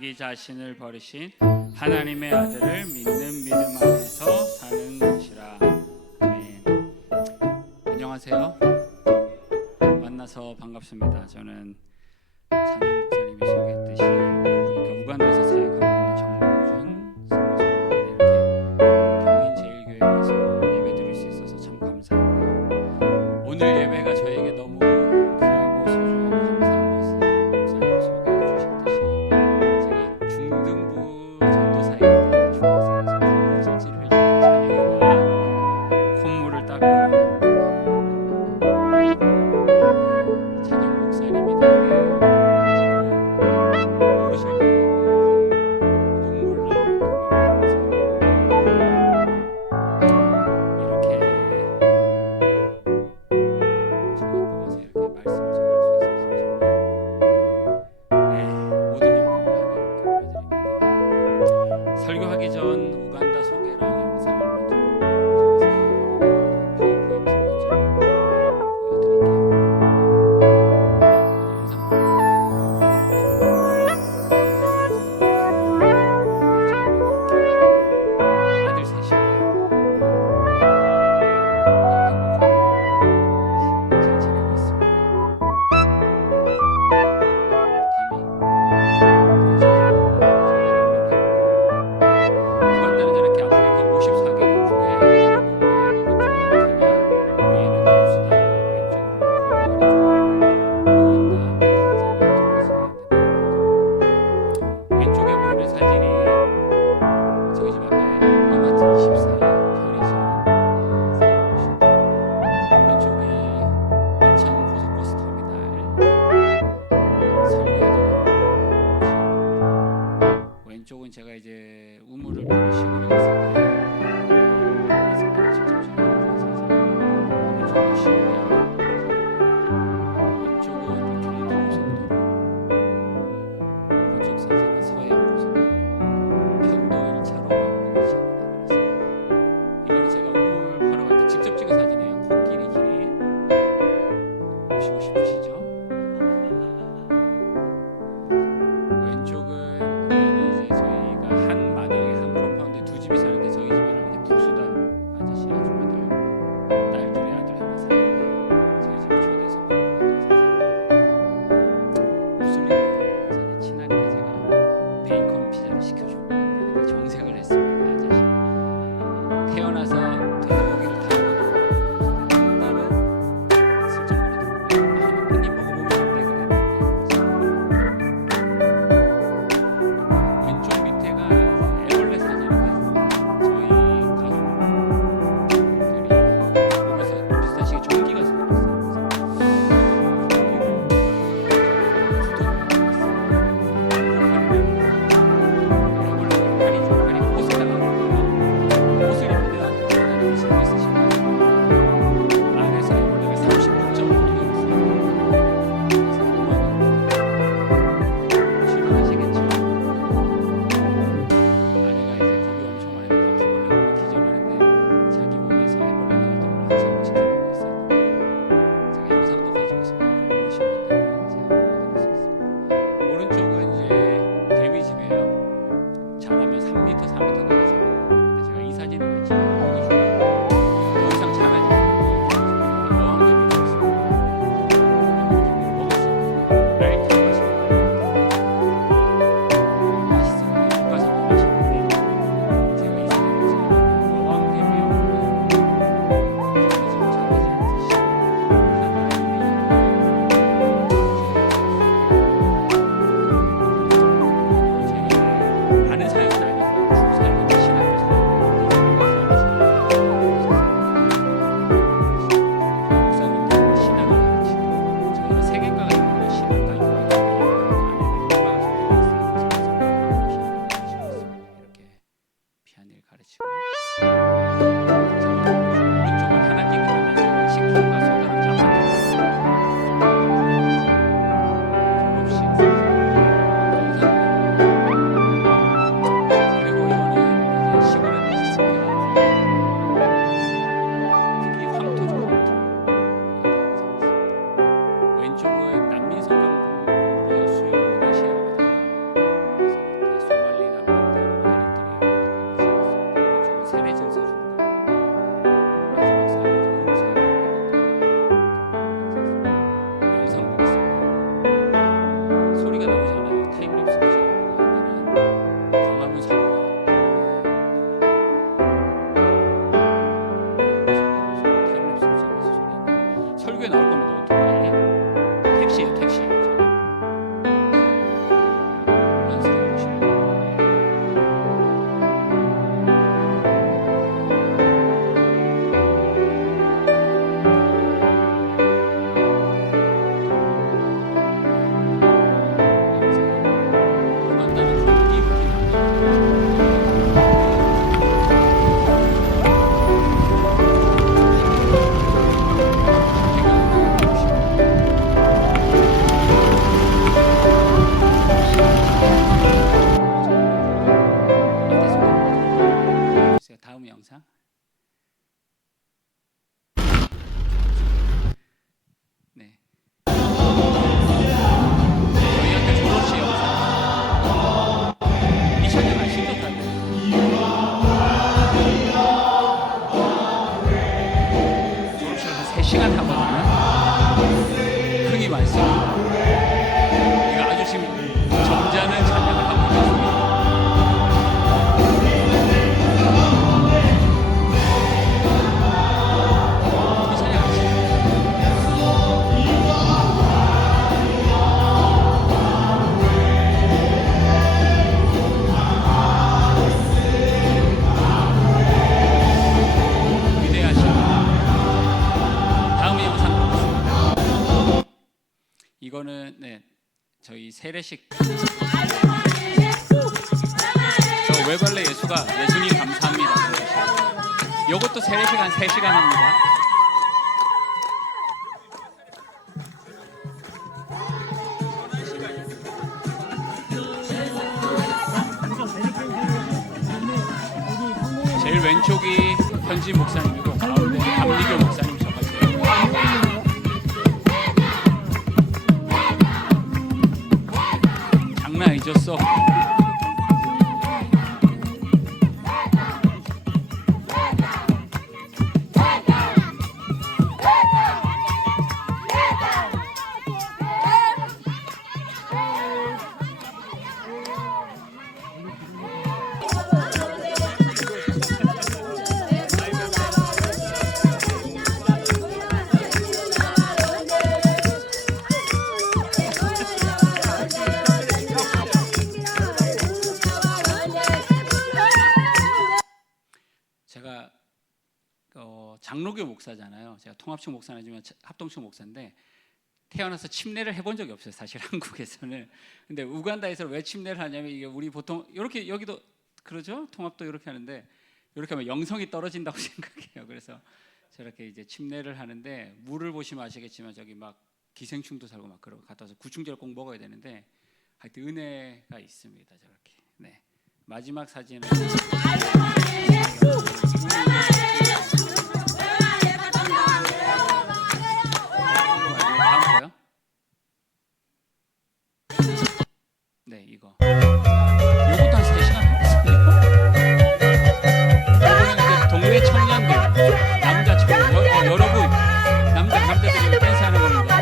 자기 자신을 버리신 하나님의 아들을 믿는 믿음 안에서 사는 것이라. 아멘. 안녕하세요. 만나서 반갑습니다. 저는 찬영 목사님이 소개했듯이 아프리카 우간다에서 사역하고 있는 정동준 선교사입니다. 이렇게 경인제일교회 와서 예배 드릴 수 있어서 참 감사하고요. 오늘 예배가 저에게 너무 귀하고 소중하고 감사한 것은 목사님 소개해 주셨듯이 제가 중등부 전도사인데 중학생에서 콧물 찔찔 흘리던 찬영이가 콧물을 닦고 찬영 목사님이 되게 모르실 거예요. 눈물 나올 만큼 이렇게 저를 뽑아서 이렇게 말씀을 전할 수 있어서 정말 모든 영광을 하나님께 올려드립니다. 설교하기 전 우간다 소개랑 영상을 먼저 파워포인트로 3시간 하거든요. 흥이 많습니다. 이거 아주 지금 점잖은 찬양을 하고 있습니다. 이 찬양 아시죠? 다음 영상 보겠습니다. 이거는 저희 세례식 저 외발레 예수가 예수님 감사합니다. 이것도 세례식 한 3시간 합니다. 제일 왼쪽이 현지 목사님이고 가운데 감리교 목사님 적어주세요. 장난 아니죠? 제가 장로교 목사잖아요. 제가 통합측 목사는 아니지만 합동측 목사인데 태어나서 침례를 해본 적이 없어요. 사실 한국에서는. 근데 우간다에서 왜 침례를 하냐면 이게 우리 보통 이렇게 여기도 그러죠. 통합도 이렇게 하는데 이렇게 하면 영성이 떨어진다고 생각해요. 그래서 저렇게 이제 침례를 하는데 물을 보시면 아시겠지만 저기 막 기생충도 살고 막 그러고 갔다 와서 구충제를 꼭 먹어야 되는데 하여튼 은혜가 있습니다. 저렇게. 네. 마지막 사진은 다음 거요? 네, 이거. 요것도 한 3시간 하겠습니다. 이거는 이제 동네 청년들, 남자 청년, 여러분, 남자들이 댄스하는 겁니다.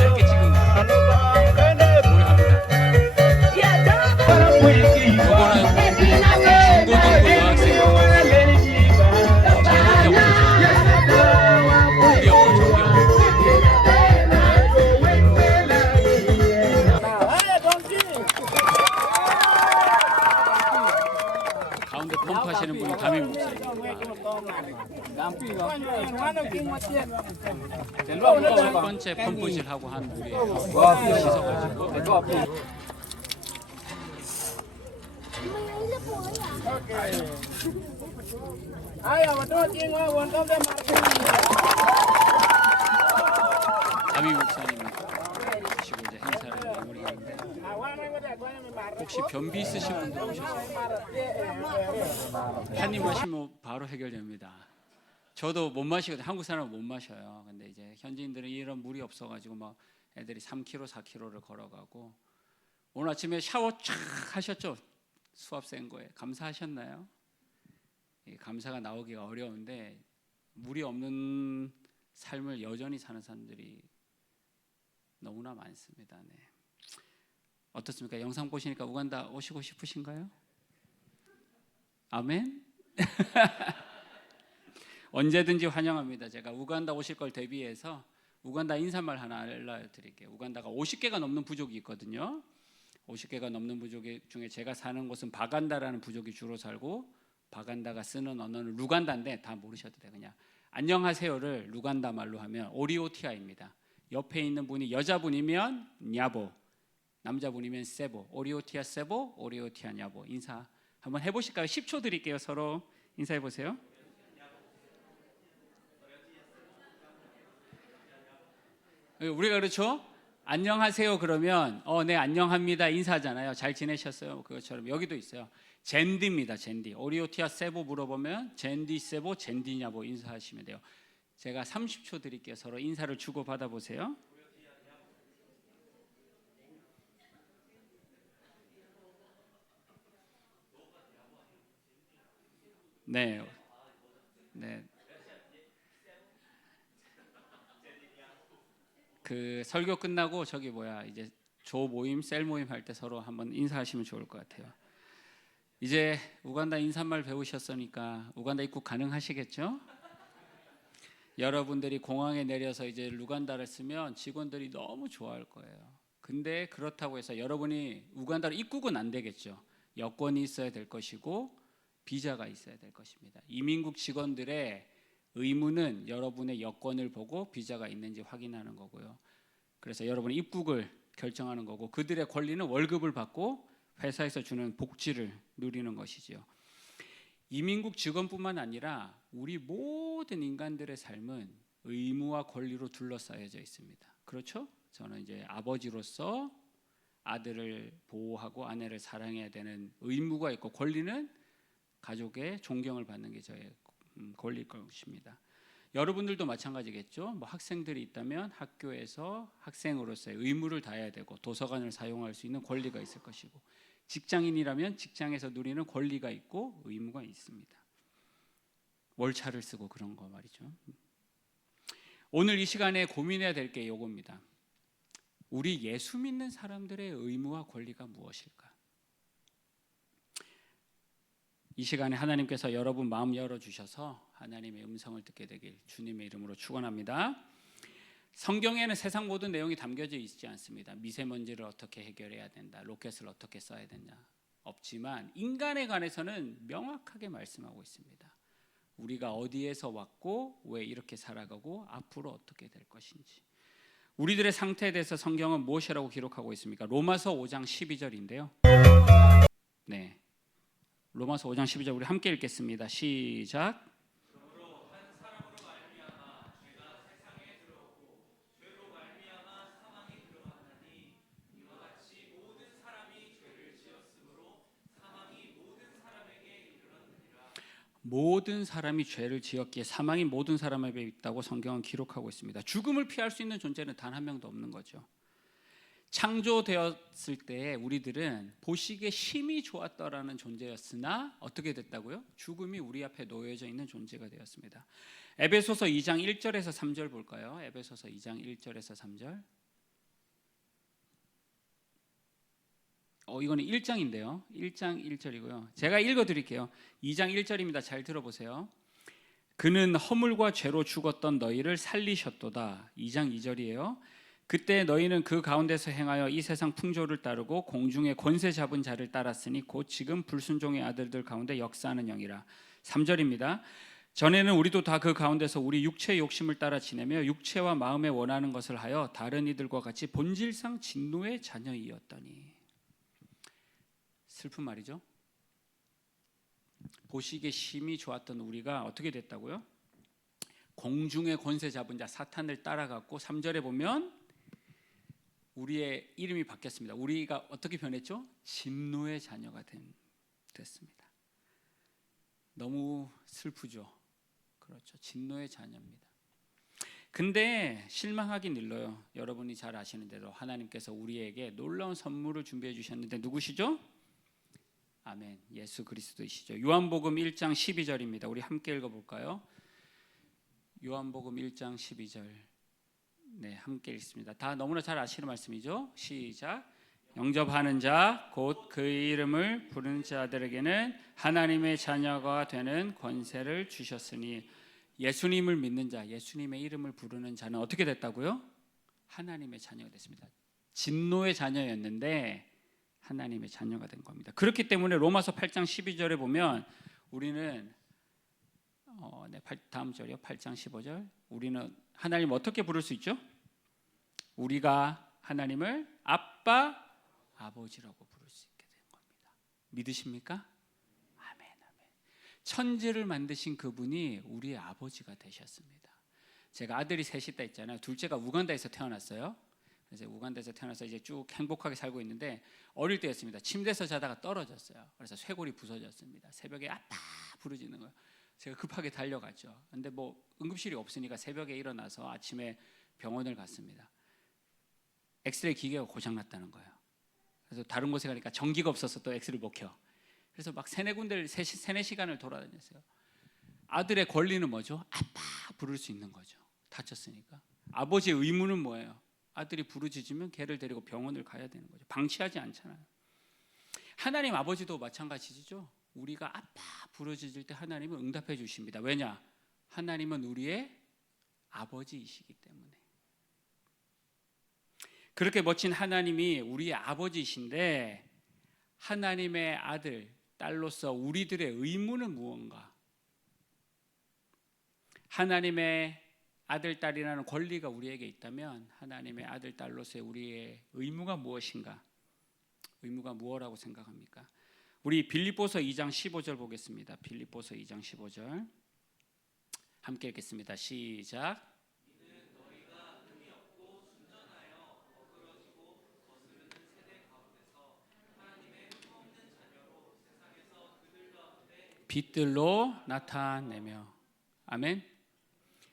이렇게 지금 노래합니다. 요거는 중고등부 여학생 가운데 펌프하시는 분이 담임 목사입니다. 첫 번째 펌프질 하고 한 물이에요. 씻어가지고. 담임 목사님이 계시고 이제 행사를 마무리하는데 혹시 변비 있으신 분들 오셨어요? 한 입 마시면 바로 해결됩니다. 저도 못 마시거든요. 한국 사람은 못 마셔요. 근데 이제 현지인들은 이런 물이 없어가지고 막 애들이 3km, 4km를 걸어가고 오늘 아침에 샤워 쫙 하셨죠? 수압 센 거에 감사하셨나요? 감사가 나오기가 어려운데 물이 없는 삶을 여전히 사는 사람들이 너무나 많습니다. 네. 어떻습니까? 영상 보시니까 우간다 오시고 싶으신가요? 아멘? 언제든지 환영합니다. 제가 우간다 오실 걸 대비해서 우간다 인사말 하나 알려드릴게요. 우간다가 50개가 넘는 부족이 있거든요. 50개가 넘는 부족 중에 제가 사는 곳은 바간다라는 부족이 주로 살고 바간다가 쓰는 언어는 루간다인데 다 모르셔도 돼요. 그냥 안녕하세요를 루간다 말로 하면 오리오티아입니다. 옆에 있는 분이 여자분이면 냐보, 남자분이면 세보, 오리오티아 세보, 오리오티아 냐보. 인사 한번 해보실까요? 10초 드릴게요. 서로 인사해 보세요. 우리가 그렇죠? 안녕하세요 그러면 네 안녕합니다 인사하잖아요. 잘 지내셨어요? 그것처럼 여기도 있어요. 젠디입니다. 젠디. 오리오티아 세보 물어보면 젠디 세보 젠디냐보 인사하시면 돼요. 제가 30초 드릴게요. 서로 인사를 주고 받아 보세요. 네, 네. 그 설교 끝나고 저기 이제 조 모임, 셀 모임 할 때 서로 한번 인사하시면 좋을 것 같아요. 이제 우간다 인사말 배우셨으니까 우간다 입국 가능하시겠죠? 여러분들이 공항에 내려서 이제 루간다를 쓰면 직원들이 너무 좋아할 거예요. 근데 그렇다고 해서 여러분이 우간다로 입국은 안 되겠죠. 여권이 있어야 될 것이고 비자가 있어야 될 것입니다. 이민국 직원들의 의무는 여러분의 여권을 보고 비자가 있는지 확인하는 거고요. 그래서 여러분이 입국을 결정하는 거고 그들의 권리는 월급을 받고 회사에서 주는 복지를 누리는 것이지요. 이민국 직원뿐만 아니라 우리 모든 인간들의 삶은 의무와 권리로 둘러싸여져 있습니다. 그렇죠? 저는 이제 아버지로서 아들을 보호하고 아내를 사랑해야 되는 의무가 있고 권리는 가족의 존경을 받는 게 저의 권리일 것입니다. 여러분들도 마찬가지겠죠. 뭐 학생들이 있다면 학교에서 학생으로서의 의무를 다해야 되고 도서관을 사용할 수 있는 권리가 있을 것이고 직장인이라면 직장에서 누리는 권리가 있고 의무가 있습니다. 월차를 쓰고 그런 거 말이죠. 오늘 이 시간에 고민해야 될 게 이겁니다. 우리 예수 믿는 사람들의 의무와 권리가 무엇일까? 이 시간에 하나님께서 여러분 마음 열어주셔서 하나님의 음성을 듣게 되길 주님의 이름으로 축원합니다. 성경에는 세상 모든 내용이 담겨져 있지 않습니다. 미세먼지를 어떻게 해결해야 된다, 로켓을 어떻게 쏴야 되냐 없지만 인간에 관해서는 명확하게 말씀하고 있습니다. 우리가 어디에서 왔고 왜 이렇게 살아가고 앞으로 어떻게 될 것인지 우리들의 상태에 대해서 성경은 무엇이라고 기록하고 있습니까? 로마서 5장 12절인데요. 네, 로마서 5장 12절 우리 함께 읽겠습니다. 시작. 모든 사람이 죄를 지었기에 사망이 모든 사람에게 있다고 성경은 기록하고 있습니다. 죽음을 피할 수 있는 존재는 단 한 명도 없는 거죠. 창조되었을 때 우리들은 보시기에 심히 좋았더라는 존재였으나 어떻게 됐다고요? 죽음이 우리 앞에 놓여져 있는 존재가 되었습니다. 에베소서 2장 1절에서 3절 볼까요? 에베소서 2장 1절에서 3절. 이거는 1장인데요. 1장 1절이고요. 제가 읽어드릴게요. 2장 1절입니다. 잘 들어보세요. 그는 허물과 죄로 죽었던 너희를 살리셨도다. 2장 2절이에요. 그때 너희는 그 가운데서 행하여 이 세상 풍조를 따르고 공중의 권세 잡은 자를 따랐으니 곧 지금 불순종의 아들들 가운데 역사하는 영이라. 3절입니다. 전에는 우리도 다 그 가운데서 우리 육체의 욕심을 따라 지내며 육체와 마음에 원하는 것을 하여 다른 이들과 같이 본질상 진노의 자녀이었더니. 슬픈 말이죠. 보시기에 심히 좋았던 우리가 어떻게 됐다고요? 공중의 권세 잡은 자 사탄을 따라갔고 3절에 보면 우리의 이름이 바뀌었습니다. 우리가 어떻게 변했죠? 진노의 자녀가 됐습니다. 너무 슬프죠. 그렇죠. 진노의 자녀입니다. 근데 실망하긴 일러요. 여러분이 잘 아시는 대로 하나님께서 우리에게 놀라운 선물을 준비해 주셨는데 누구시죠? 아멘. 예수 그리스도이시죠. 요한복음 1장 12절입니다. 우리 함께 읽어볼까요? 요한복음 1장 12절. 네, 함께 읽습니다. 다 너무나 잘 아시는 말씀이죠. 시작. 영접하는 자 곧 그의 이름을 부르는 자들에게는 하나님의 자녀가 되는 권세를 주셨으니 예수님을 믿는 자, 예수님의 이름을 부르는 자는 어떻게 됐다고요? 하나님의 자녀가 됐습니다. 진노의 자녀였는데 하나님의 자녀가 된 겁니다. 그렇기 때문에 로마서 8장 12절에 보면 우리는 다음 절이요. 8장 15절. 우리는 하나님 어떻게 부를 수 있죠? 우리가 하나님을 아빠, 아버지라고 부를 수 있게 된 겁니다. 믿으십니까? 아멘, 아멘. 천지를 만드신 그분이 우리의 아버지가 되셨습니다. 제가 아들이 셋이 있다 했잖아요. 둘째가 우간다에서 태어났어요. 그래서 우간다에서 태어나서 이제 쭉 행복하게 살고 있는데 어릴 때였습니다. 침대에서 자다가 떨어졌어요. 그래서 쇄골이 부서졌습니다. 새벽에 아빠 부르짖는 거예요. 제가 급하게 달려갔죠. 근데 뭐 응급실이 없으니까 새벽에 일어나서 아침에 병원을 갔습니다. 엑스레이 기계가 고장났다는 거예요. 그래서 다른 곳에 가니까 전기가 없어서 또 엑스레이 못 켜. 그래서 막 세네 군데를 세네 시간을 돌아다녔어요. 아들의 권리는 뭐죠? 아빠 부를 수 있는 거죠. 다쳤으니까. 아버지의 의무는 뭐예요? 아들이 부르짖으면 걔를 데리고 병원을 가야 되는 거죠. 방치하지 않잖아요. 하나님 아버지도 마찬가지죠. 우리가 아빠 부르짖을 때 하나님은 응답해 주십니다. 왜냐? 하나님은 우리의 아버지이시기 때문에. 그렇게 멋진 하나님이 우리의 아버지이신데 하나님의 아들, 딸로서 우리들의 의무는 무언가? 하나님의 아들, 딸이라는 권리가 우리에게 있다면 하나님의 아들, 딸로서의 우리의 의무가 무엇인가? 의무가 무엇이라고 생각합니까? 우리 빌립보서 2장 15절 보겠습니다. 빌립보서 2장 15절 함께 읽겠습니다. 시작. 빛들로 나타내며. 아멘.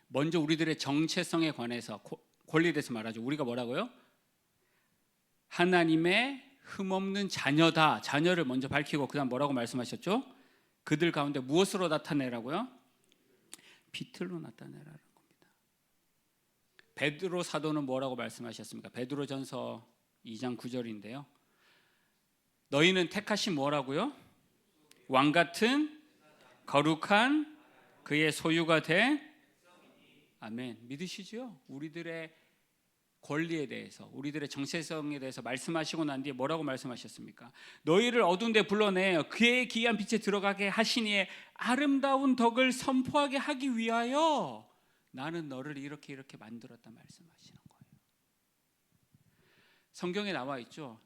먼저 우리들의 정체성에 관해서 권리에 대해서 말하죠. 우리가 뭐라고요? 하나님의 흠없는 자녀다. 자녀를 먼저 밝히고 그 다음 뭐라고 말씀하셨죠? 그들 가운데 무엇으로 나타내라고요? 빛으로 나타내라는 겁니다. 베드로 사도는 뭐라고 말씀하셨습니까? 베드로전서 2장 9절인데요. 너희는 택하신 뭐라고요? 왕같은 거룩한 그의 소유가 된. 아멘. 믿으시죠? 우리들의 권리에 대해서, 우리들의 정체성에 대해서 말씀하시고 난 뒤에 뭐라고 말씀하셨습니까? 너희를 어두운 데 불러내 그의 기이한 빛에 들어가게 하시니의 아름다운 덕을 선포하게 하기 위하여 나는 너를 이렇게 만들었다 말씀하시는 거예요. 성경에 나와 있죠.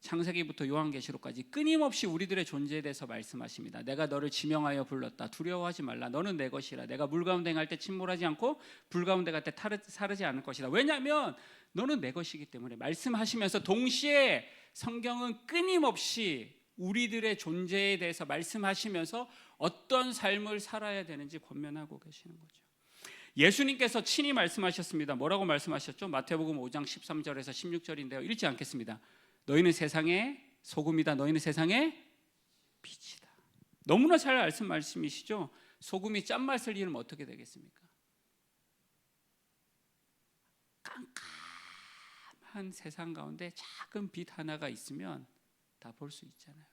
창세기부터 요한계시록까지 끊임없이 우리들의 존재에 대해서 말씀하십니다. 내가 너를 지명하여 불렀다. 두려워하지 말라. 너는 내 것이라. 내가 물 가운데 갈 때 침몰하지 않고 불 가운데 갈 때 사르지 않을 것이다. 왜냐하면 너는 내 것이기 때문에 말씀하시면서 동시에 성경은 끊임없이 우리들의 존재에 대해서 말씀하시면서 어떤 삶을 살아야 되는지 권면하고 계시는 거죠. 예수님께서 친히 말씀하셨습니다. 뭐라고 말씀하셨죠? 마태복음 5장 13절에서 16절인데요. 읽지 않겠습니다. 너희는 세상의 소금이다. 너희는 세상의 빛이다. 너무나 잘 아는 말씀이시죠. 소금이 짠맛을 잃으면 어떻게 되겠습니까? 깜깜한 세상 가운데 작은 빛 하나가 있으면 다 볼 수 있잖아요.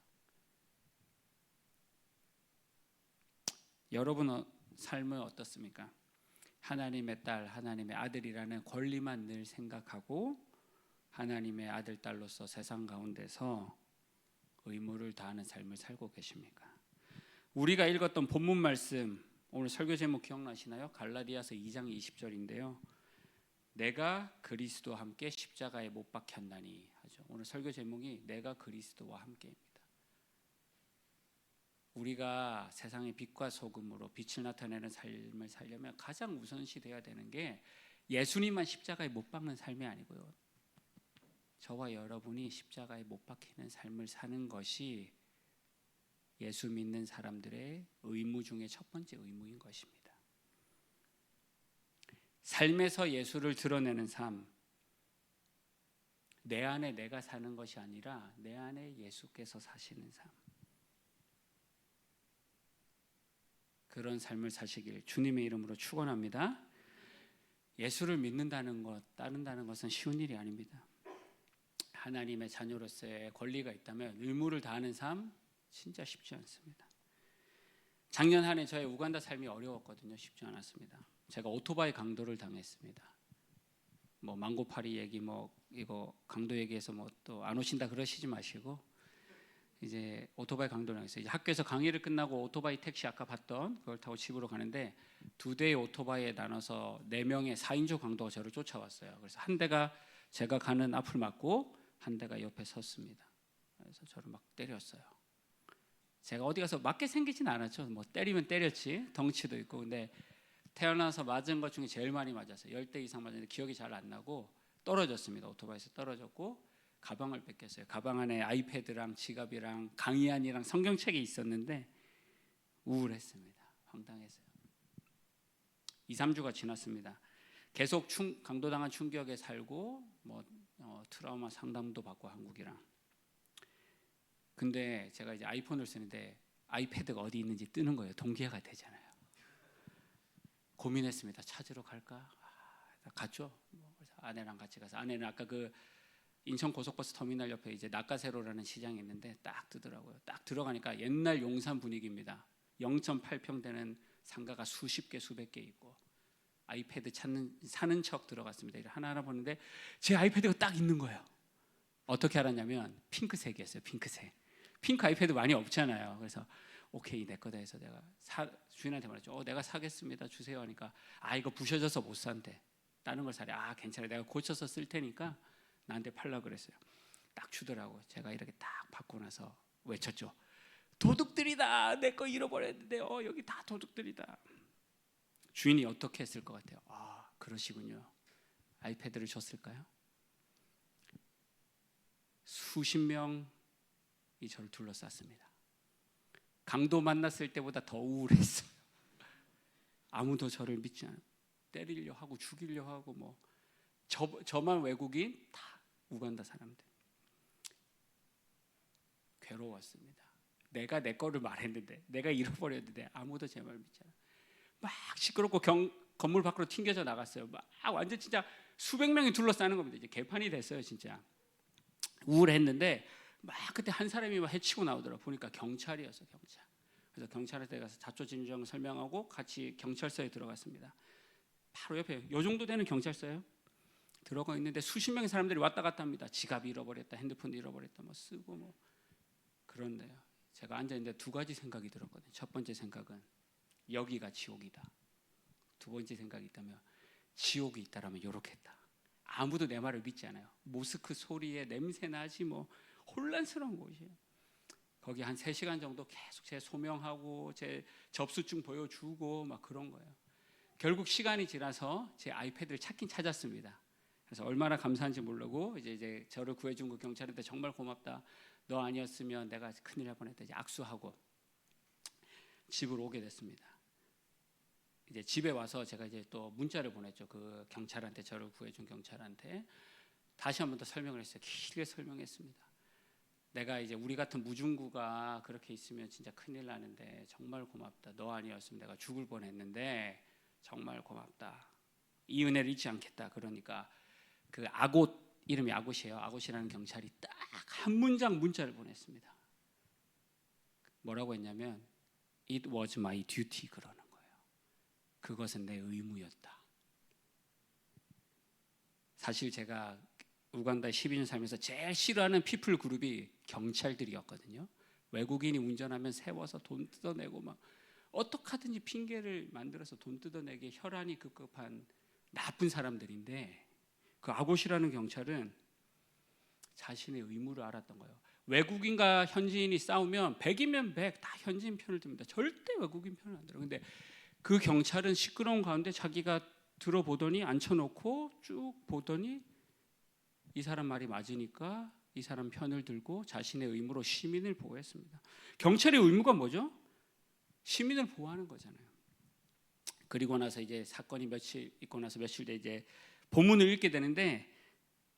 여러분 삶은 어떻습니까? 하나님의 딸, 하나님의 아들이라는 권리만 늘 생각하고 하나님의 아들, 딸로서 세상 가운데서 의무를 다하는 삶을 살고 계십니까? 우리가 읽었던 본문 말씀, 오늘 설교 제목 기억나시나요? 갈라디아서 2장 20절인데요. 내가 그리스도와 함께 십자가에 못 박혔나니 하죠. 오늘 설교 제목이 내가 그리스도와 함께입니다. 우리가 세상의 빛과 소금으로 빛을 나타내는 삶을 살려면 가장 우선시 되어야 되는 게 예수님만 십자가에 못 박는 삶이 아니고요. 저와 여러분이 십자가에 못 박히는 삶을 사는 것이 예수 믿는 사람들의 의무 중에 첫 번째 의무인 것입니다. 삶에서 예수를 드러내는 삶, 내 안에 내가 사는 것이 아니라 내 안에 예수께서 사시는 삶, 그런 삶을 사시길 주님의 이름으로 축원합니다. 예수를 믿는다는 것, 따른다는 것은 쉬운 일이 아닙니다. 하나님의 자녀로서의 권리가 있다면 의무를 다하는 삶 진짜 쉽지 않습니다. 작년 한 해 저의 우간다 삶이 어려웠거든요. 쉽지 않았습니다. 제가 오토바이 강도를 당했습니다. 뭐 망고파리 얘기 이거 강도 얘기해서 또 안 오신다 그러시지 마시고 이제 오토바이 강도를 당했어요. 이제 학교에서 강의를 끝나고 오토바이 택시 아까 봤던 그걸 타고 집으로 가는데 2대의 오토바이에 나눠서 4명의 4인조 강도가 저를 쫓아왔어요. 그래서 한 대가 제가 가는 앞을 막고 한 대가 옆에 섰습니다. 그래서 저를 막 때렸어요. 제가 어디 가서 맞게 생기진 않았죠. 때리면 때렸지. 덩치도 있고. 근데 태어나서 맞은 것 중에 제일 많이 맞았어요. 10대 이상 맞았는데 기억이 잘 안 나고 떨어졌습니다. 오토바이에서 떨어졌고 가방을 뺏겼어요. 가방 안에 아이패드랑 지갑이랑 강의안이랑 성경책이 있었는데 우울했습니다. 황당했어요. 2-3주가 지났습니다. 계속 강도당한 충격에 살고 트라우마 상담도 받고 한국이랑. 근데 제가 이제 아이폰을 쓰는데 아이패드가 어디 있는지 뜨는 거예요. 동기화가 되잖아요. 고민했습니다. 찾으러 갈까? 갔죠. 그래서 아내랑 같이 가서, 아내는 아까 그 인천 고속버스 터미널 옆에 이제 낙가세로라는 시장이 있는데 딱 뜨더라고요. 딱 들어가니까 옛날 용산 분위기입니다. 0.8평 되는 상가가 수십 개 수백 개 있고, 아이패드 사는 척 들어갔습니다. 이를 하나하나 보는데 제 아이패드가 딱 있는 거예요. 어떻게 알았냐면 핑크색이었어요. 핑크 아이패드 많이 없잖아요. 그래서 오케이, 내 거다 해서 내가 주인한테 말했죠. 내가 사겠습니다, 주세요 하니까, 이거 부셔져서 못 산대, 다른 걸 사래. 괜찮아, 내가 고쳐서 쓸 테니까 나한테 팔라 그랬어요. 딱 주더라고. 제가 이렇게 딱 받고 나서 외쳤죠. 도둑들이다, 내 거 잃어버렸는데 여기 다 도둑들이다. 주인이 어떻게 했을 것 같아요? 그러시군요. 아이패드를 줬을까요? 수십 명이 저를 둘러쌌습니다. 강도 만났을 때보다 더 우울했어요. 아무도 저를 믿지 않아요. 때리려 하고 죽이려 하고 저만 외국인, 다 우간다 사람들. 괴로웠습니다. 내가 내 거를 말했는데, 내가 잃어버렸는데 아무도 제 말 믿지 않아요. 막 시끄럽고 건물 밖으로 튕겨져 나갔어요. 막 완전 진짜 수백 명이 둘러싸는 겁니다. 이제 개판이 됐어요. 진짜 우울했는데 막 그때 한 사람이 막 해치고 나오더라고. 보니까 경찰이었어, 경찰. 그래서 경찰한테 가서 자초진정 설명하고 같이 경찰서에 들어갔습니다. 바로 옆에 요 정도 되는 경찰서예요. 들어가 있는데 수십 명의 사람들이 왔다 갔다 합니다. 지갑 잃어버렸다, 핸드폰 잃어버렸다, 쓰고 그런데요, 제가 앉아 있는데 두 가지 생각이 들었거든요. 첫 번째 생각은 여기가 지옥이다. 두 번째 생각이 있다면, 지옥이 있다라면 요렇게 했다. 아무도 내 말을 믿지 않아요. 모스크 소리에 냄새 나지 혼란스러운 곳이에요. 거기 한 3시간 정도 계속 제 소명하고 제 접수증 보여주고 막 그런 거예요. 결국 시간이 지나서 제 아이패드를 찾긴 찾았습니다. 그래서 얼마나 감사한지 모르고 이제 저를 구해준 그 경찰한테 정말 고맙다, 너 아니었으면 내가 큰일 날 뻔했다, 이제 악수하고 집으로 오게 됐습니다. 이제 집에 와서 제가 이제 또 문자를 보냈죠. 그 경찰한테, 저를 구해준 경찰한테 다시 한 번 더 설명을 했어요. 길게 설명했습니다. 내가 이제 우리 같은 무중구가 그렇게 있으면 진짜 큰일 나는데 정말 고맙다, 너 아니었으면 내가 죽을 뻔했는데 정말 고맙다, 이 은혜를 잊지 않겠다. 그러니까 그 이름이 아곳이에요. 아곳이라는 경찰이 딱 한 문장 문자를 보냈습니다. 뭐라고 했냐면 It was my duty, 그러는 거예요. 그것은 내 의무였다. 사실 제가 우간다에 12년 살면서 제일 싫어하는 피플 그룹이 경찰들이었거든요. 외국인이 운전하면 세워서 돈 뜯어내고 어떻게 하든지 핑계를 만들어서 돈 뜯어내게 혈안이 급급한 나쁜 사람들인데, 그 아곳이라는 경찰은 자신의 의무를 알았던 거예요. 외국인과 현지인이 싸우면 100이면 100 다 현지인 편을 듭니다. 절대 외국인 편을 안 들어요. 근데 그 경찰은 시끄러운 가운데 자기가 들어보더니 앉혀놓고 쭉 보더니 이 사람 말이 맞으니까 이 사람 편을 들고 자신의 의무로 시민을 보호했습니다. 경찰의 의무가 뭐죠? 시민을 보호하는 거잖아요. 그리고 나서 이제 사건이 있고 나서 며칠 뒤에 이제 본문을 읽게 되는데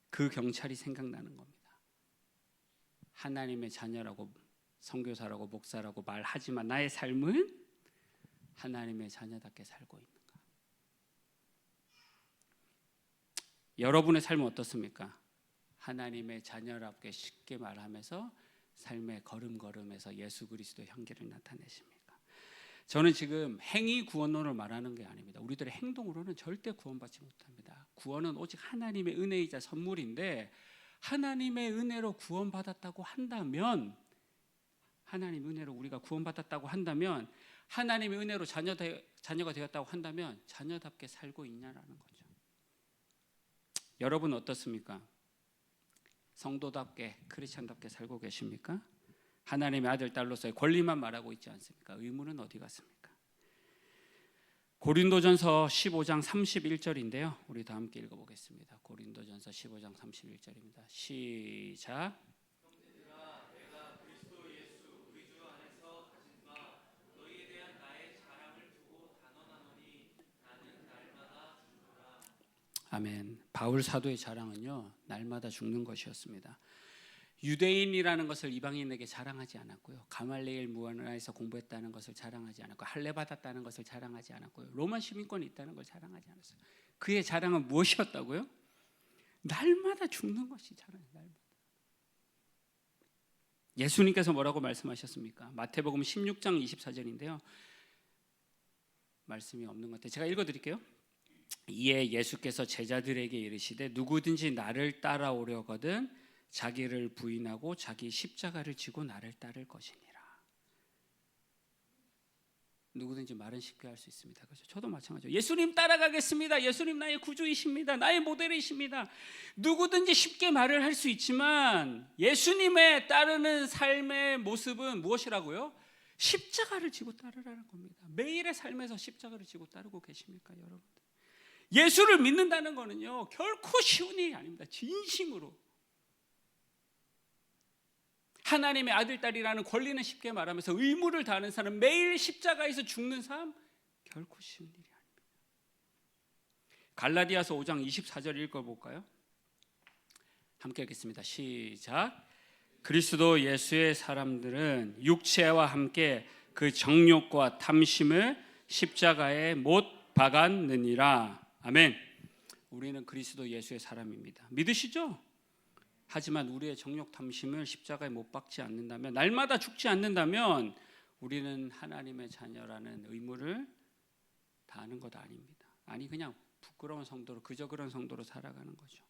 그 경찰이 생각나는 겁니다. 하나님의 자녀라고, 선교사라고, 목사라고 말하지만 나의 삶은 하나님의 자녀답게 살고 있는가? 여러분의 삶은 어떻습니까? 하나님의 자녀답게 쉽게 말하면서 삶의 걸음걸음에서 예수 그리스도의 향기를 나타내십니까? 저는 지금 행위 구원론을 말하는 게 아닙니다. 우리들의 행동으로는 절대 구원받지 못합니다. 구원은 오직 하나님의 은혜이자 선물인데, 하나님의 은혜로 구원받았다고 한다면, 하나님의 은혜로 우리가 구원받았다고 한다면, 하나님의 은혜로 자녀가 되었다고 한다면 자녀답게 살고 있냐라는 거죠. 여러분 어떻습니까? 성도답게, 크리스찬답게 살고 계십니까? 하나님의 아들, 딸로서의 권리만 말하고 있지 않습니까? 의무는 어디 갔습니까? 고린도전서 15장 31절인데요. 우리 다 함께 읽어보겠습니다. 고린도전서 15장 31절입니다. 시작. 형제들아, 내가 그리스도 예수 우리 주 안에서 가진 바 너희에 대한 나의 자랑을 두고 단언하노니 나는 날마다 죽노라. 아멘. 바울 사도의 자랑은요, 날마다 죽는 것이었습니다. 유대인이라는 것을 이방인에게 자랑하지 않았고요. 가말리엘 문화에서 공부했다는 것을 자랑하지 않았고, 할례 받았다는 것을 자랑하지 않았고요. 로마 시민권이 있다는 걸 자랑하지 않았어요. 그의 자랑은 무엇이었다고요? 날마다 죽는 것이 자랑이에요. 날마다. 예수님께서 뭐라고 말씀하셨습니까? 마태복음 16장 24절인데요. 말씀이 없는 것 같아요. 제가 읽어드릴게요. 이에 예수께서 제자들에게 이르시되 누구든지 나를 따라오려거든 자기를 부인하고 자기 십자가를 지고 나를 따를 것이니라. 누구든지 말은 쉽게 할 수 있습니다. 그렇죠? 저도 마찬가지죠. 예수님 따라가겠습니다. 예수님 나의 구주이십니다. 나의 모델이십니다. 누구든지 쉽게 말을 할 수 있지만 예수님의 따르는 삶의 모습은 무엇이라고요? 십자가를 지고 따르라는 겁니다. 매일의 삶에서 십자가를 지고 따르고 계십니까, 여러분? 예수를 믿는다는 거는요, 결코 쉬운 일이 아닙니다. 진심으로. 하나님의 아들, 딸이라는 권리는 쉽게 말하면서 의무를 다하는 사람, 매일 십자가에서 죽는 삶, 결코 쉬운 일이 아닙니다. 갈라디아서 5장 24절 읽어볼까요? 함께 읽겠습니다. 시작. 그리스도 예수의 사람들은 육체와 함께 그 정욕과 탐심을 십자가에 못 박았느니라. 아멘. 우리는 그리스도 예수의 사람입니다. 믿으시죠? 하지만 우리의 정욕 탐심을 십자가에 못 박지 않는다면, 날마다 죽지 않는다면 우리는 하나님의 자녀라는 의무를 다하는 것 아닙니다. 아니, 그냥 부끄러운 성도로, 그저 그런 성도로 살아가는 거죠.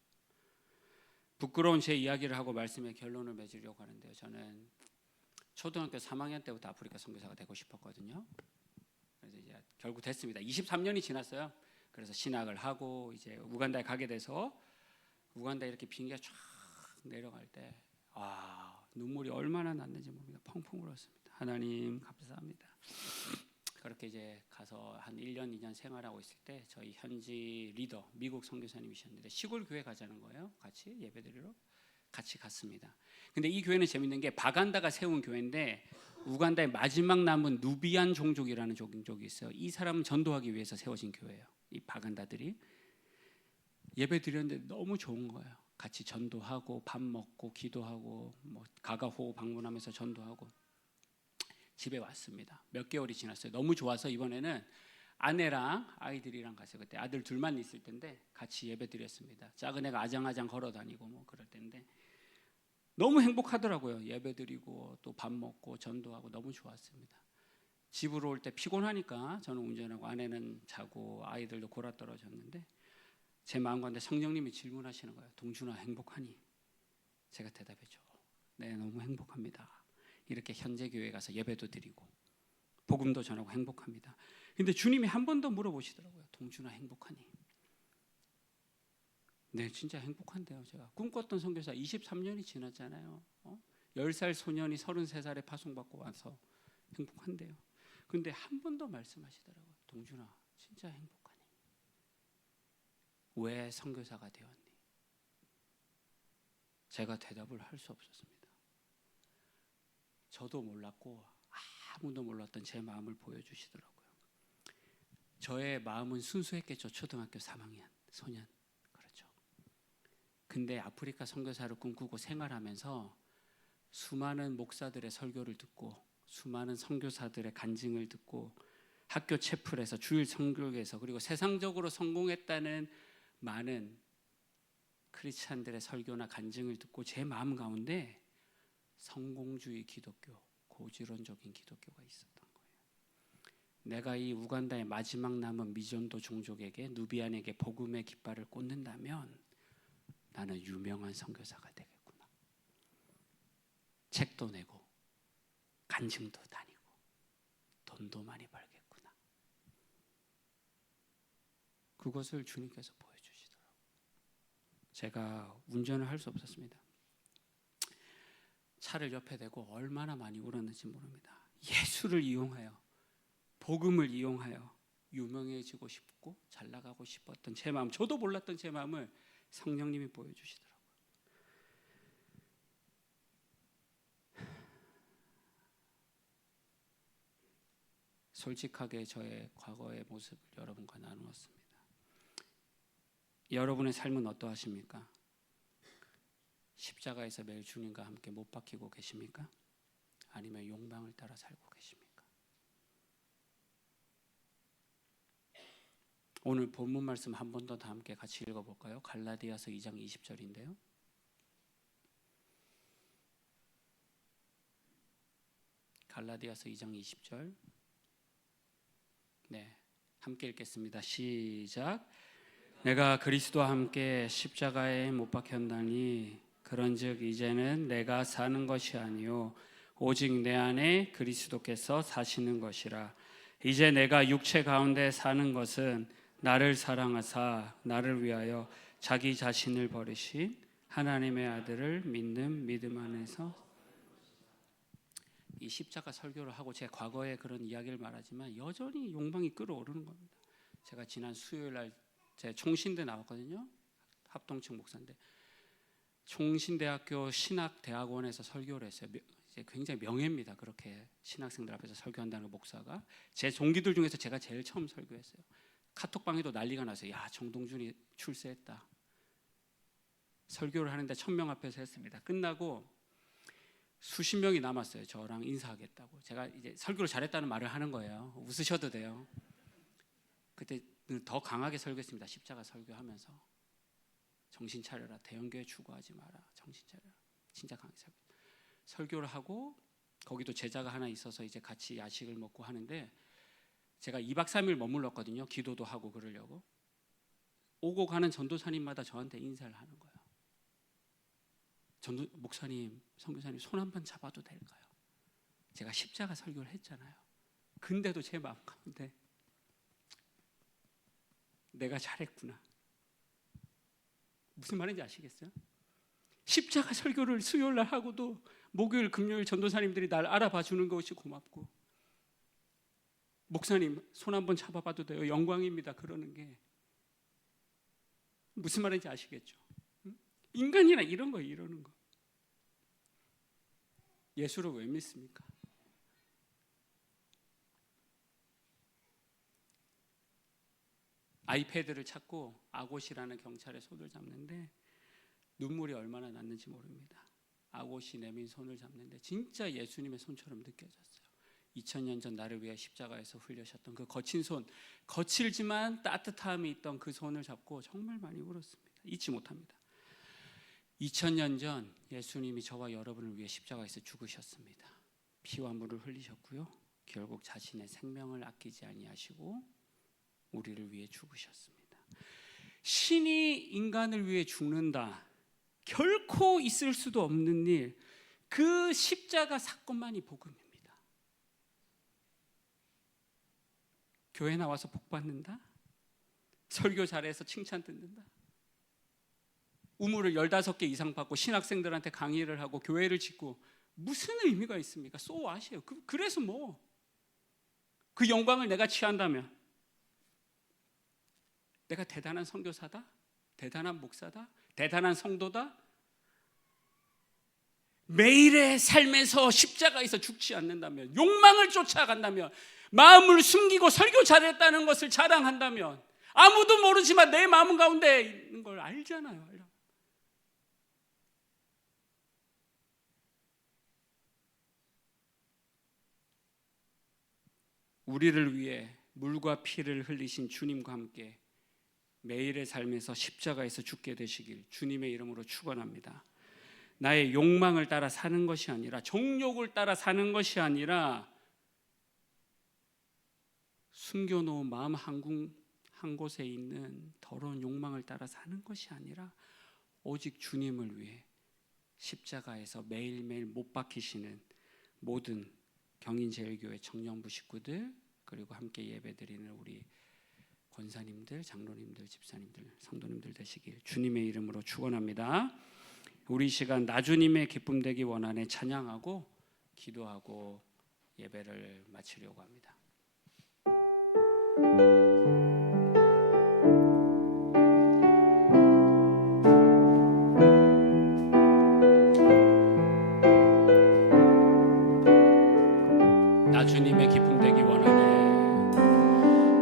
부끄러운 제 이야기를 하고 말씀의 결론을 맺으려고 하는데요. 저는 초등학교 3학년 때부터 아프리카 선교사가 되고 싶었거든요. 그래서 이제 결국 됐습니다. 23년이 지났어요. 그래서 신학을 하고 이제 우간다에 가게 돼서, 우간다에 이렇게 비행기가 쫙 내려갈 때 눈물이 얼마나 났는지 모릅니다. 펑펑 울었습니다. 하나님 감사합니다. 그렇게 이제 가서 한 1년 2년 생활하고 있을 때 저희 현지 리더, 미국 선교사님이셨는데 시골 교회 가자는 거예요. 같이 예배드리러 같이 갔습니다. 근데 이 교회는 재밌는 게 바간다가 세운 교회인데, 우간다의 마지막 남은 누비안 종족이라는 종족이 있어요. 이 사람은 전도하기 위해서 세워진 교회예요. 이 바간다들이 예배드렸는데 너무 좋은 거예요. 같이 전도하고 밥 먹고 기도하고 뭐 가가호 방문하면서 전도하고 집에 왔습니다. 몇 개월이 지났어요. 너무 좋아서 이번에는 아내랑 아이들이랑 갔어요. 그때 아들 둘만 있을 텐데 같이 예배드렸습니다. 작은 애가 아장아장 걸어다니고 뭐 그럴 텐데 너무 행복하더라고요. 예배드리고 또 밥 먹고 전도하고 너무 좋았습니다. 집으로 올 때 피곤하니까 저는 운전하고 아내는 자고 아이들도 골아떨어졌는데 제 마음 가운데 성령님이 질문하시는 거예요. 동준아, 행복하니? 제가 대답했죠. 네, 너무 행복합니다. 이렇게 현재 교회 가서 예배도 드리고 복음도 전하고 행복합니다. 근데 주님이 한 번 더 물어보시더라고요. 동준아, 행복하니? 네, 진짜 행복한데요. 제가 꿈꿨던 선교사 23년이 지났잖아요. 10살 소년이 33살에 파송받고 와서 행복한데요. 근데 한 번 더 말씀하시더라고요. 동준아, 진짜 행복하니? 왜 선교사가 되었니? 제가 대답을 할 수 없었습니다. 저도 몰랐고 아무도 몰랐던 제 마음을 보여주시더라고요. 저의 마음은 순수했겠죠. 초등학교 3학년 소년. 그렇죠. 근데 아프리카 선교사를 꿈꾸고 생활하면서 수많은 목사들의 설교를 듣고 수많은 선교사들의 간증을 듣고 학교 채플에서 주일 선교에서 그리고 세상적으로 성공했다는 많은 크리스찬들의 설교나 간증을 듣고 제 마음 가운데 성공주의 기독교, 고지론적인 기독교가 있었던 거예요. 내가 이 우간다의 마지막 남은 미전도 종족에게, 누비안에게 복음의 깃발을 꽂는다면 나는 유명한 선교사가 되겠구나. 책도 내고 간증도 다니고 돈도 많이 벌겠구나. 그것을 주님께서 보여주시더라고요. 제가 운전을 할 수 없었습니다. 차를 옆에 대고 얼마나 많이 울었는지 모릅니다. 예수를 이용하여, 복음을 이용하여 유명해지고 싶고 잘 나가고 싶었던 제 마음, 저도 몰랐던 제 마음을 성령님이 보여주시더라고요. 솔직하게 저의 과거의 모습을 여러분과 나누었습니다. 여러분의 삶은 어떠하십니까? 십자가에서 매일 주님과 함께 못 박히고 계십니까? 아니면 욕망을 따라 살고 계십니까? 오늘 본문 말씀 한 번 더 다 함께 같이 읽어볼까요? 갈라디아서 2장 20절인데요. 갈라디아서 2장 20절. 네, 함께 읽겠습니다. 시작. 내가 그리스도와 함께 십자가에 못 박혔나니 그런즉 이제는 내가 사는 것이 아니요 오직 내 안에 그리스도께서 사시는 것이라. 이제 내가 육체 가운데 사는 것은 나를 사랑하사 나를 위하여 자기 자신을 버리신 하나님의 아들을 믿는 믿음 안에서. 이 십자가 설교를 하고 제 과거의 그런 이야기를 말하지만 여전히 욕망이 끌어오르는 겁니다. 제가 지난 수요일 날 제 총신대 나왔거든요. 합동층 목사인데 총신대학교 신학대학원에서 설교를 했어요. 이제 굉장히 명예입니다. 그렇게 신학생들 앞에서 설교한다는 그 목사가. 제 동기들 중에서 제가 제일 처음 설교했어요. 카톡방에도 난리가 났어요. 야, 정동준이 출세했다. 설교를 하는데 1000명 앞에서 했습니다. 끝나고 수십 명이 남았어요. 저랑 인사하겠다고. 제가 이제 설교를 잘했다는 말을 하는 거예요. 웃으셔도 돼요. 그때 더 강하게 설교했습니다. 십자가 설교하면서 정신 차려라. 대형교회 추구하지 마라. 정신 차려라. 진짜 강하게 설교를 하고 거기도 제자가 하나 있어서 이제 같이 야식을 먹고 하는데 제가 2박 3일 머물렀거든요. 기도도 하고 그러려고. 오고 가는 전도사님마다 저한테 인사를 하는 거예요. 목사님, 선교사님 손 한번 잡아도 될까요? 제가 십자가 설교를 했잖아요. 근데도 제 마음 가운데 내가 잘했구나. 무슨 말인지 아시겠어요? 십자가 설교를 수요일 날 하고도 목요일, 금요일 전도사님들이 날 알아봐 주는 것이 고맙고 목사님 손 한번 잡아봐도 돼요. 영광입니다. 그러는 게 무슨 말인지 아시겠죠? 인간이나 이런 거 이러는 거. 예수를 왜 믿습니까? 아이패드를 찾고 아곳이라는 경찰의 손을 잡는데 눈물이 얼마나 났는지 모릅니다. 아곳이 내민 손을 잡는데 진짜 예수님의 손처럼 느껴졌어요. 2000년 전 나를 위해 십자가에서 흘려셨던 그 거친 손, 거칠지만 따뜻함이 있던 그 손을 잡고 정말 많이 울었습니다. 잊지 못합니다. 2000년 전 예수님이 저와 여러분을 위해 십자가에서 죽으셨습니다. 피와 물을 흘리셨고요. 결국 자신의 생명을 아끼지 아니하시고 우리를 위해 죽으셨습니다. 신이 인간을 위해 죽는다. 결코 있을 수도 없는 일. 그 십자가 사건만이 복음입니다. 교회 나와서 복 받는다. 설교 잘해서 칭찬 듣는다. 우물을 15개 이상 받고 신학생들한테 강의를 하고 교회를 짓고 무슨 의미가 있습니까? So what이에요. 그래서 뭐? 그 영광을 내가 취한다면 내가 대단한 선교사다? 대단한 목사다? 대단한 성도다? 매일의 삶에서 십자가에서 죽지 않는다면, 욕망을 쫓아간다면, 마음을 숨기고 설교 잘했다는 것을 자랑한다면, 아무도 모르지만 내 마음 가운데 있는 걸 알잖아요. 우리를 위해 물과 피를 흘리신 주님과 함께 매일의 삶에서 십자가에서 죽게 되시길 주님의 이름으로 축원합니다. 나의 욕망을 따라 사는 것이 아니라, 정욕을 따라 사는 것이 아니라, 숨겨놓은 마음 한 곳에 있는 더러운 욕망을 따라 사는 것이 아니라 오직 주님을 위해 십자가에서 매일매일 못 박히시는 모든 경인제일교회 청년부 식구들, 그리고 함께 예배드리는 우리 권사님들, 장로님들, 집사님들, 성도님들 되시길 주님의 이름으로 축원합니다. 우리 시간 나주님의 기쁨 되기 원하네 찬양하고 기도하고 예배를 마치려고 합니다. 나주님의 기쁨 되기 원하네.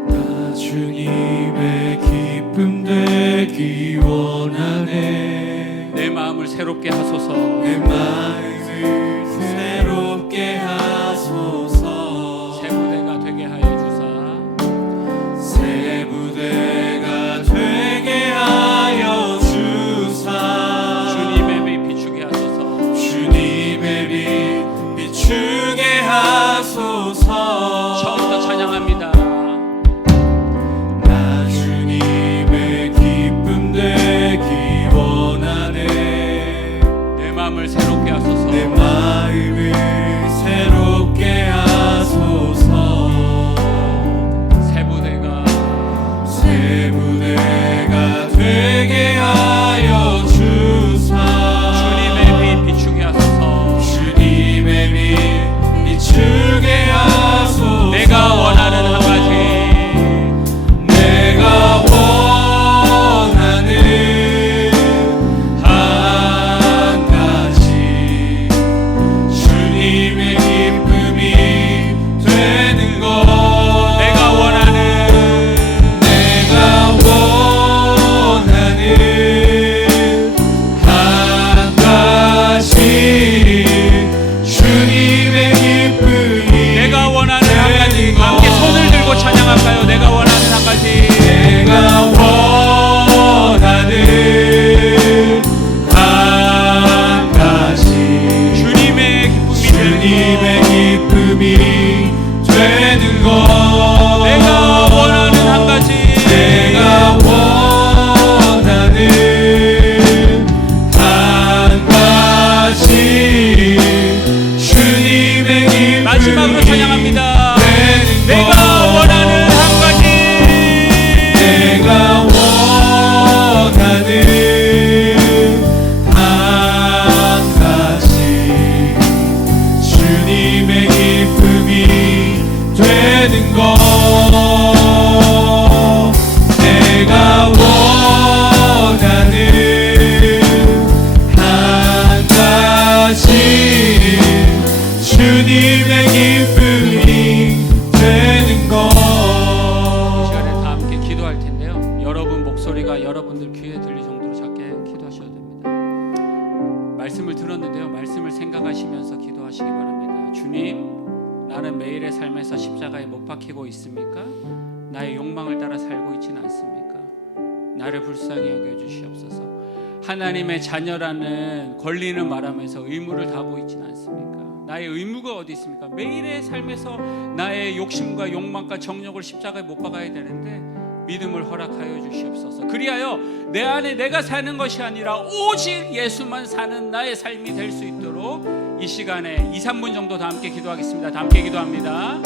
나주님의 기쁨 되기 원하네. 내 마음을 마음을 새롭게 하소서. 내 마음을 새롭게 하소서. 새 부대가 되게 하여 주사. 새 부대가 되게 하여 주사. 주님의 빛 비추게 하소서. 주님의 빛 비추게 하소서. 처음부터 찬양합니다. 나 주님의 기쁨 되기 원하네. 내 마음을 새롭게 하소서. 내 마음을 새롭게 하소서. 새 부대가 되게 하여 주사. 주님의 빛 비추게 하소서. 주님의 빛 비추게 하소서. 내가 원하는 한 가지, 내가 원하는 한 가지, 주님의 기쁨이 되는 것. 내가 원하는 한 가지, 주님의 기쁨이. 내가 원하는 한 가지. 함께 손을 들고 찬양할까요? 내가 원하는 한 가지. 내가 원하는 한 가지, 주님의 기쁨이 되는 것. 내가 원하는 한 가지. 내가 원하는 한 가지, 주님의 기쁨이 마지막으로 찬양합니다. 되는 내가 것. 원하는 한 가지. 내가 원하는 한 가지, 주님의 기쁨이 되는 것. 내가 원하는 한 가지, 주님의 기쁨이 되는 것. 이 시간에 다 함께 기도할 텐데요. 여러분 목소리가 여러분들 귀에 들릴 정도로 작게 기도하셔도 됩니다. 말씀을 들었는데요. 말씀을 생각하시면서 기도하시기 바랍니다. 주님, 나는 매일의 삶에서 십자가에 못 박히고 있습니까? 나의 욕망을 따라 살고 있지는 않습니까? 나를 불쌍히 여겨주시옵소서. 하나님의 자녀라는 권리를 말하면서 의무를 다하고 있지는 않습니까? 나의 의무가 어디 있습니까? 매일의 삶에서 나의 욕심과 욕망과 정욕을 십자가에 못 박아야 되는데 믿음을 허락하여 주시옵소서. 그리하여 내 안에 내가 사는 것이 아니라 오직 예수만 사는 나의 삶이 될 수 있도록 이 시간에 2, 3분 정도 다 함께 기도하겠습니다. 다 함께 기도합니다.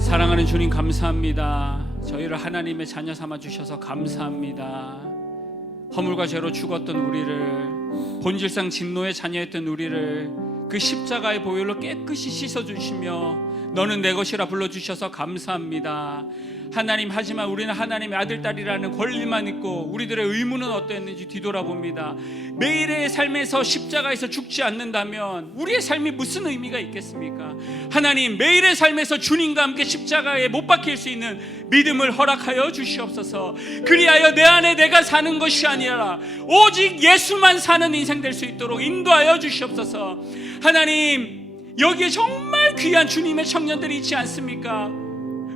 사랑하는 주님, 사랑하는 주님 감사합니다. 저희를 하나님의 자녀 삼아 주셔서 감사합니다. 허물과 죄로 죽었던 우리를, 본질상 진노의 자녀였던 우리를 그 십자가의 보혈로 깨끗이 씻어 주시며 너는 내 것이라 불러주셔서 감사합니다. 하나님, 하지만 우리는 하나님의 아들, 딸이라는 권리만 있고 우리들의 의무는 어땠는지 뒤돌아봅니다. 매일의 삶에서 십자가에서 죽지 않는다면 우리의 삶이 무슨 의미가 있겠습니까? 하나님, 매일의 삶에서 주님과 함께 십자가에 못 박힐 수 있는 믿음을 허락하여 주시옵소서. 그리하여 내 안에 내가 사는 것이 아니라 오직 예수만 사는 인생 될 수 있도록 인도하여 주시옵소서. 하나님, 여기에 정말 귀한 주님의 청년들이 있지 않습니까?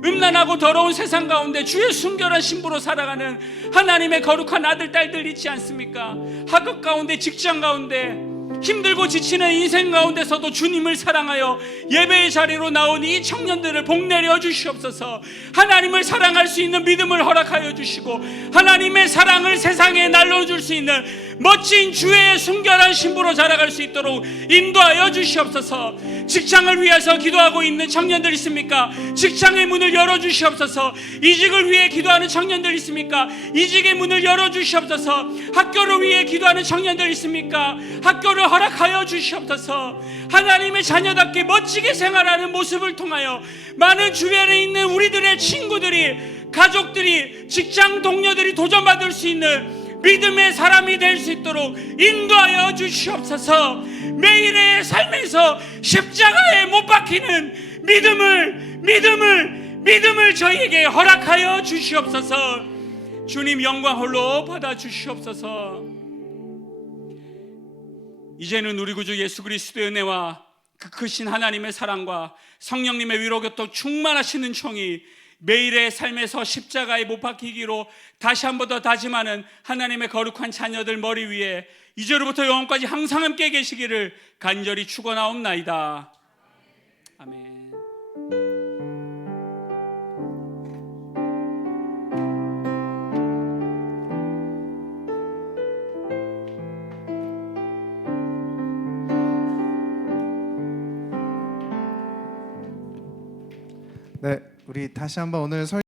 음란하고 더러운 세상 가운데 주의 순결한 신부로 살아가는 하나님의 거룩한 아들, 딸들 있지 않습니까? 학업 가운데, 직장 가운데, 힘들고 지치는 인생 가운데서도 주님을 사랑하여 예배의 자리로 나온 이 청년들을 복내려 주시옵소서. 하나님을 사랑할 수 있는 믿음을 허락하여 주시고 하나님의 사랑을 세상에 날려줄 수 있는 멋진 주의 순결한 신부로 자라갈 수 있도록 인도하여 주시옵소서. 직장을 위해서 기도하고 있는 청년들 있습니까? 직장의 문을 열어주시옵소서. 이직을 위해 기도하는 청년들 있습니까? 이직의 문을 열어주시옵소서. 학교를 위해 기도하는 청년들 있습니까? 학교를 허락하여 주시옵소서. 하나님의 자녀답게 멋지게 생활하는 모습을 통하여 많은 주변에 있는 우리들의 친구들이, 가족들이, 직장 동료들이 도전받을 수 있는 믿음의 사람이 될 수 있도록 인도하여 주시옵소서. 매일의 삶에서 십자가에 못 박히는 믿음을 저희에게 허락하여 주시옵소서. 주님, 영광 홀로 받아 주시옵소서. 이제는 우리 구주 예수 그리스도의 은혜와 그 크신 하나님의 사랑과 성령님의 위로교통 충만하시는 총이 매일의 삶에서 십자가에 못 박히기로 다시 한 번 더 다짐하는 하나님의 거룩한 자녀들 머리 위에 이제로부터 영원까지 항상 함께 계시기를 간절히 축원하옵나이다. 아멘. 네, 우리 다시 한번 오늘